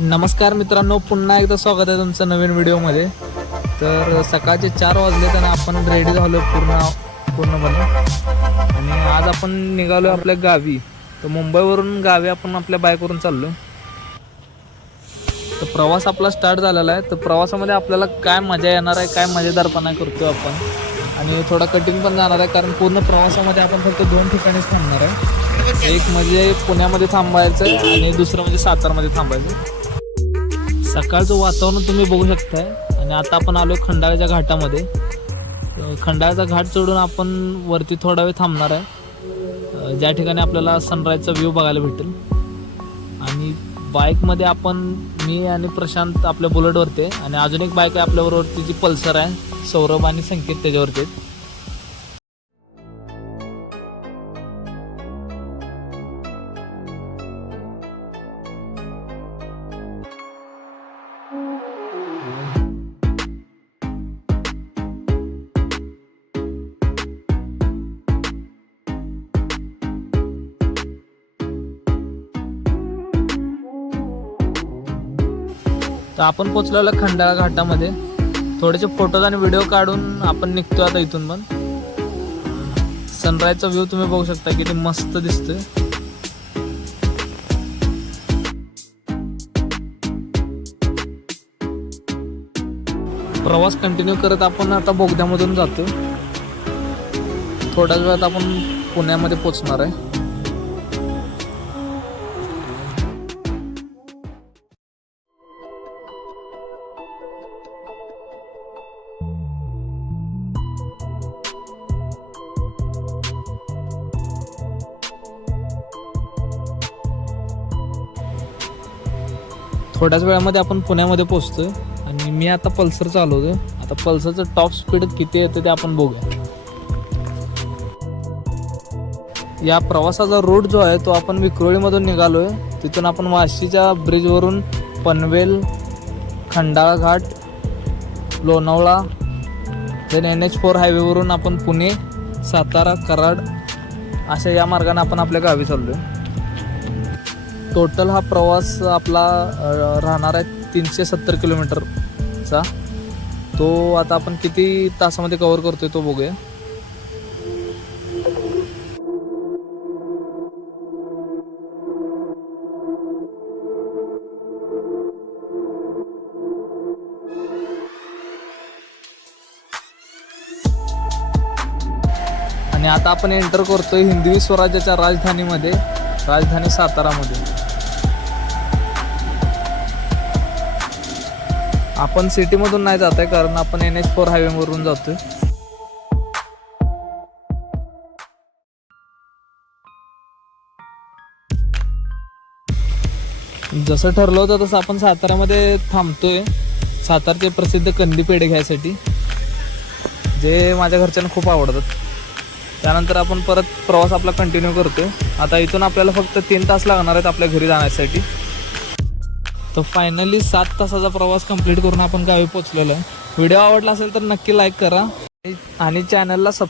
नमस्कार मित्रांनो पुन्हा एकदा स्वागत आहे तुमचं नवीन व्हिडिओमध्ये. तर सकाळचे चार वाजले आणि आपण रेडी झालो पूर्ण पूर्णपणे. आणि आज आपण निघालो आपल्या गावी. तर मुंबईवरून गावी आपण आपल्या बाईकवरून चाललो तर प्रवास आपला स्टार्ट झालेला आहे. तर प्रवासामध्ये आपल्याला काय मजा येणार आहे काय मजेदारपणा करतो आपण. आणि थोडा कठीण पण जाणार आहे कारण पूर्ण प्रवासामध्ये आपण फक्त दोन ठिकाणीच थांबणार आहे. एक म्हणजे पुण्यामध्ये थांबायचं आणि दुसरं म्हणजे सातारमध्ये थांबायचं सकाळचं वातावरण तुम्ही बघू शकताय. आणि आता आपण आलो खंडाळ्याच्या घाटामध्ये. खंडाळ्याचा घाट चढून आपण वरती थोडा वेळ थांबणार आहे. ज्या ठिकाणी आपल्याला सनराईजचा व्ह्यू बघायला भेटेल. आणि बाईकमध्ये आपण मी आणि प्रशांत आपल्या बुलेटवरती आहे. आणि अजून एक बाईक आहे आपल्याबरोबर जी पल्सर आहे. सौरभ आणि संकेत त्याच्यावरती आहेत. तर आपण पोचलेलो खंडाळा घाटामध्ये. थोडेसे फोटोज आणि व्हिडिओ काढून आपण निघतो आता इथून पण. सनराईजचा व्ह्यू तुम्ही बघू शकता किती मस्त दिसतोय. प्रवास कंटिन्यू करत आपण आता बोगद्यामधून जातो थोड्याच वेळात आपण पुण्यामध्ये पोचणार आहे. थोड्याच वेळामध्ये आपण पुण्यामध्ये पोचतोय आणि मी आता पल्सर चालवतोय. आता पल्सरचं टॉप स्पीड किती येतं ते आपण बघूया. या प्रवासाचा रूट जो आहे तो आपण विक्रोळीमधून निघालोय. तिथून आपण वाशीच्या ब्रिजवरून Panvel Khandala Ghat Lonavala then N H four हायवेवरून आपण पुणे सातारा कराड अशा या मार्गाने आपण आपल्या गावी चाललोय. टोटल हा प्रवास आपला राहणार आहे तीनशे सत्तर किलोमीटरचा तो आता आपण किती तासामध्ये कवर करतोय तो बघूया. आणि आता आपण एंटर करतोय हिंदवी स्वराज्याच्या राजधानीमध्ये राजधानी सातारामध्ये. आपण सिटीमधून नाही जात आहे कारण आपण एन एच फोर हायवेवरून जातोय. जसं ठरलं होतं तसं आपण साताऱ्यामध्ये थांबतोय. सातारचे प्रसिद्ध कंदी पेढे घ्यायसाठी जे माझ्या घरच्यांना खूप आवडतात. त्यानंतर आपण परत प्रवास आपला कंटिन्यू करतोय. आता इथून आपल्याला फक्त तीन तास लागणार आहेत आपल्या घरी जाण्यासाठी. तर फायनली सात तासाचा प्रवास कंप्लीट करून आपण गावी पोचलेलो आहे. व्हिडिओ आवडला असेल तर नक्की लाईक करा आणि चॅनलला सबस्क्राईब